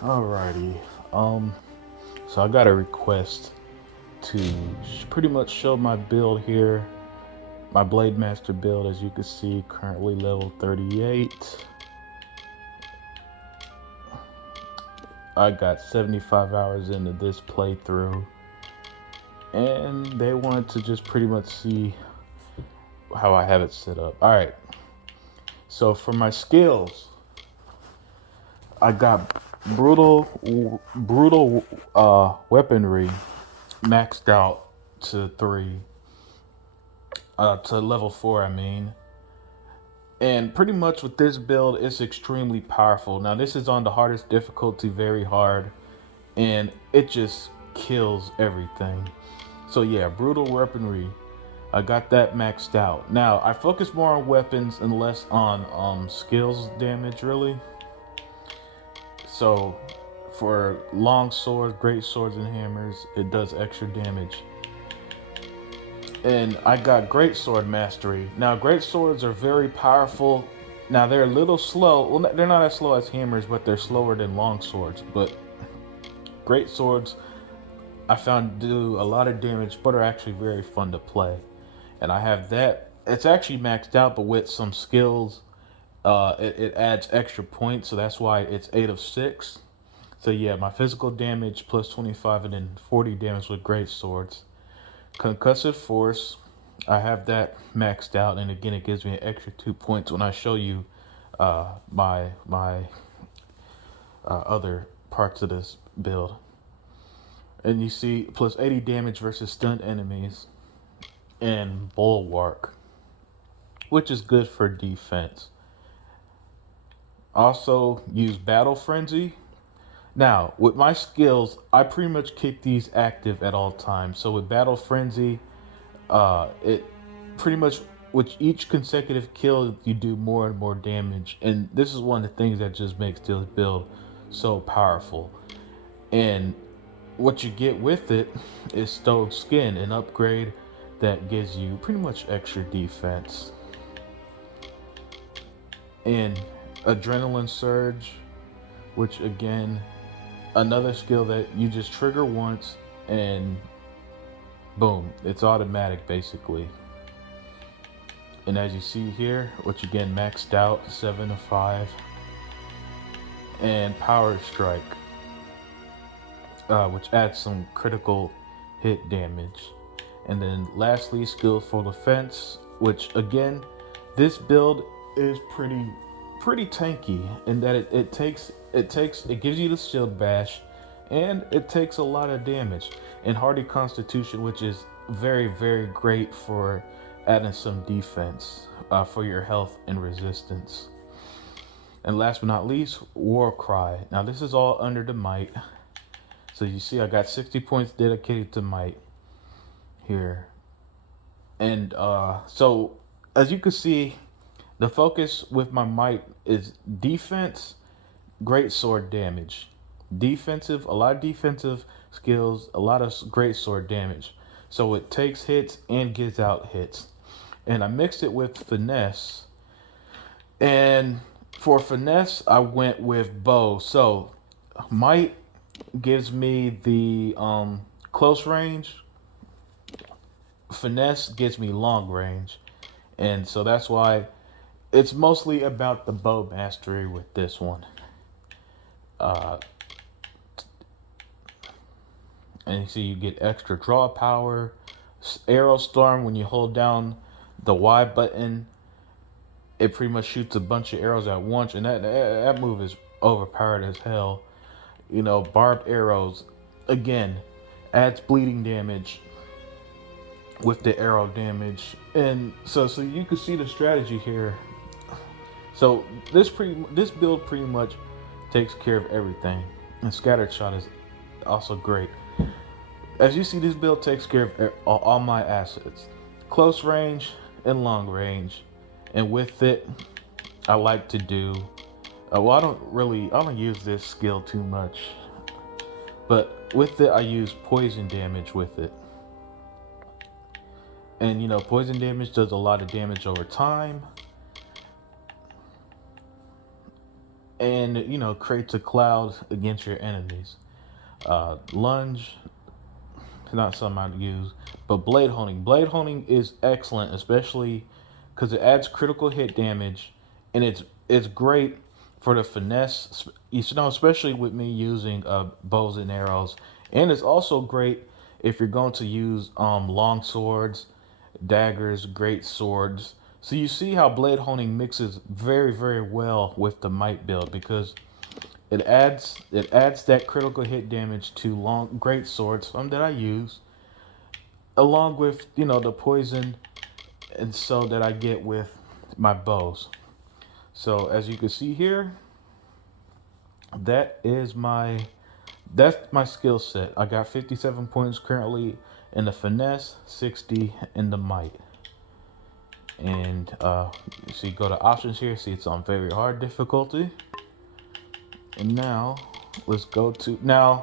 Alrighty. Um, so I got a request to pretty much show my build here. My Blademaster build, as you can see, currently level 38. I got 75 hours into this playthrough, and they wanted to just pretty much see how I have it set up. Alright, so for my skills, I got brutal weaponry maxed out to 3, to level 4, I mean. And pretty much with this build, it's extremely powerful. Now, this is on the hardest difficulty, very hard, and it just kills everything. So yeah, brutal weaponry. I got that maxed out. Now, I focus more on weapons and less on skills damage, really. So, for long swords, great swords, and hammers, it does extra damage. And I got great sword mastery. Now, great swords are very powerful. Now they're a little slow. Well, they're not as slow as hammers, but they're slower than long swords. But great swords, I found do a lot of damage, but are actually very fun to play. And I have that. It's actually maxed out, but with some skills, it adds extra points. So that's why it's 8 of 6. So yeah, my physical damage plus 25, and then 40 damage with great swords. Concussive force, I have that maxed out, and again, it gives me an extra 2 points when I show you my other parts of this build. And you see, plus 80 damage versus stunned enemies, and bulwark, which is good for defense. Also, use battle frenzy. Now, with my skills, I pretty much keep these active at all times. So with battle frenzy, it pretty much with each consecutive kill you do more and more damage, and this is one of the things that just makes this build so powerful. And what you get with it is stowed skin, an upgrade that gives you pretty much extra defense, and adrenaline surge, which again, another skill that you just trigger once and boom, it's automatic basically. And as you see here, which again maxed out 7 of 5, and power strike, which adds some critical hit damage. And then lastly, skillful defense, which again, this build is pretty tanky in that it gives you the shield bash, and it takes a lot of damage. And hardy constitution, which is very great for adding some defense for your health and resistance. And last but not least, war cry. Now this is all under the might. So you see I got 60 points dedicated to might here. And so as you can see, the focus with my might is defense, great sword damage. Defensive, a lot of defensive skills, a lot of great sword damage. So it takes hits and gives out hits. And I mixed it with finesse. And for finesse, I went with bow. So might gives me the close range. Finesse gives me long range. And so that's why it's mostly about the bow mastery with this one. Uh, and you see you get extra draw power. Arrow storm, when you hold down the Y button, it pretty much shoots a bunch of arrows at once, and that move is overpowered as hell. You know, barbed arrows, again, adds bleeding damage with the arrow damage, and so you can see the strategy here. So this build pretty much takes care of everything, and scattered shot is also great. As you see, this build takes care of all my assets, close range and long range, and with it, I like to do. Well, I don't use this skill too much, but with it, I use poison damage with it. And you know, poison damage does a lot of damage over time. and creates a cloud against your enemies. Lunge, not something I'd use, but blade honing. Blade honing is excellent, especially because it adds critical hit damage, and it's great for the finesse. Especially with me using bows and arrows, and it's also great if you're going to use long swords, daggers, great swords. So you see how blade honing mixes very very well with the might build because it adds that critical hit damage to long great swords, some that I use, along with the poison and so that I get with my bows. So as you can see here, that is my skill set. I got 57 points currently in the finesse, 60 in the might. And you see, go to options here. See, it's on very hard difficulty. And now let's go to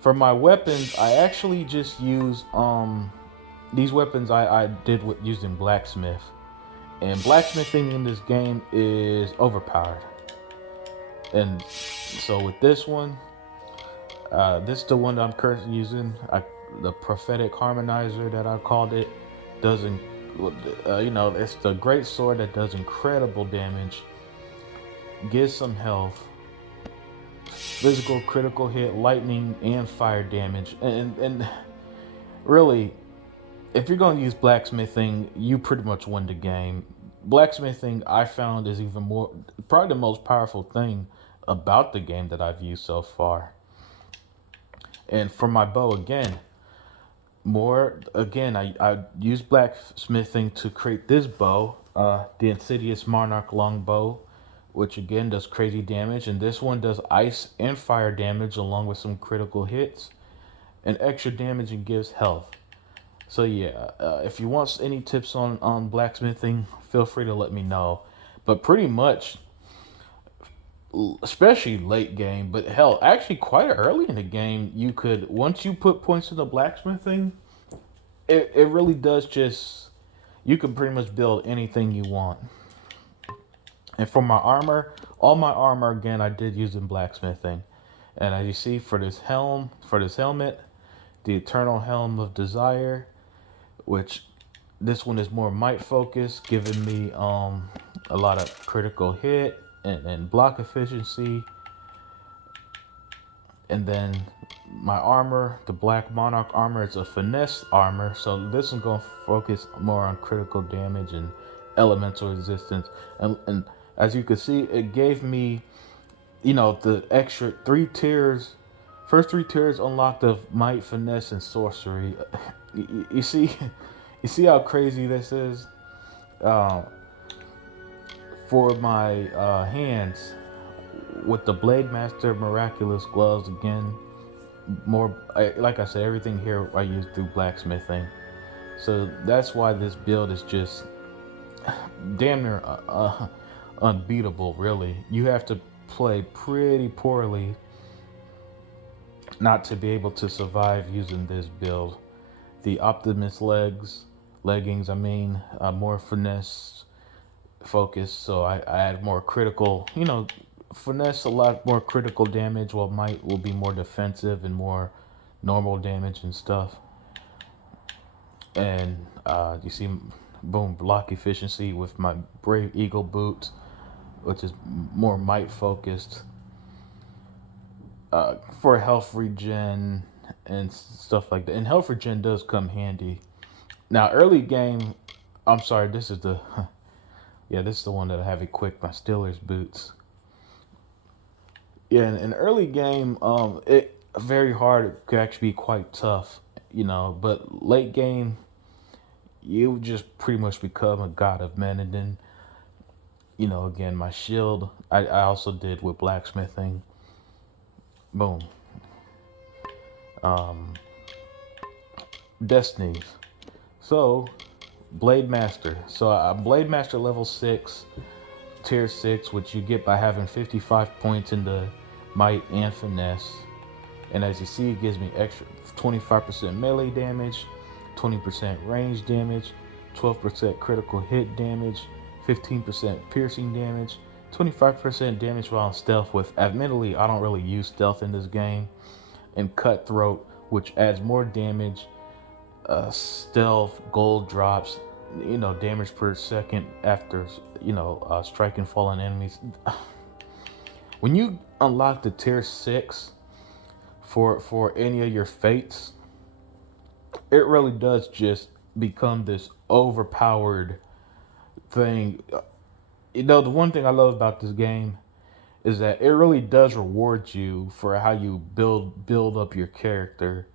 for my weapons. I actually just use these weapons I did with using blacksmith. And blacksmithing in this game is overpowered. And so with this one, this is the one that I'm currently using. The prophetic harmonizer that I called it doesn't. It's the great sword that does incredible damage, gives some health, physical critical hit, lightning, and fire damage. And really, if you're going to use blacksmithing, you pretty much win the game. Blacksmithing, I found, is even more, probably the most powerful thing about the game that I've used so far. And for my bow, I use blacksmithing to create this bow, the Insidious Monarch Longbow, which again does crazy damage. And this one does ice and fire damage along with some critical hits and extra damage and gives health. So yeah, if you want any tips on blacksmithing, feel free to let me know. But pretty much, especially late game, but hell, actually quite early in the game, you could, once you put points in the blacksmithing, it really does just, you can pretty much build anything you want. And for my armor, all my armor again, I did use in blacksmithing. And as you see, for this helmet, the Eternal Helm of Desire, which this one is more might focused, giving me a lot of critical hit and block efficiency. And then my armor, the Black Monarch armor, is a finesse armor, so this one's gonna focus more on critical damage and elemental resistance. And as you can see, it gave me the extra 3 tiers. First 3 tiers unlocked of might, finesse, and sorcery. You see, you see how crazy this is. For my hands, with the Blademaster Miraculous Gloves, again, like I said, everything here I use through blacksmithing. So that's why this build is just damn near unbeatable. Really, you have to play pretty poorly not to be able to survive using this build. The Optimus leggings, more finesse focused, so I add more critical, finesse, a lot more critical damage, while might will be more defensive and more normal damage and stuff. And you see, boom, block efficiency with my Brave Eagle boots, which is more might focused, for health regen and stuff like that. And health regen does come handy. Now, early game, I'm sorry, this is the this is the one that I have equipped, my Steelers boots. Yeah, in early game, it very hard. It could actually be quite tough, But late game, you just pretty much become a god of men. And then, again, my shield, I also did with blacksmithing. Boom. Destinies. So, Blademaster. So, Blademaster level 6. Tier 6, which you get by having 55 points in the might and finesse. And as you see, it gives me extra 25% melee damage, 20% range damage, 12% critical hit damage, 15% piercing damage, 25% damage while in stealth with, admittedly, I don't really use stealth in this game. And cutthroat, which adds more damage, stealth, gold drops, damage per second after, striking fallen enemies. When you unlock the tier 6 for any of your fates, it really does just become this overpowered thing. The one thing I love about this game is that it really does reward you for how you build up your character.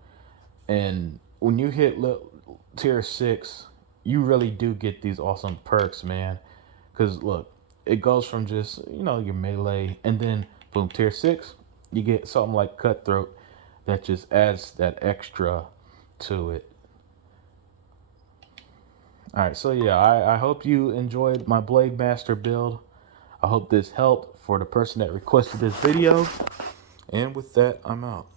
And when you hit tier 6, you really do get these awesome perks, man. Because look, it goes from just your melee, and then boom, tier 6, you get something like cutthroat that just adds that extra to it. All right, so yeah, I hope you enjoyed my Blademaster build. I hope this helped for the person that requested this video. And with that, I'm out.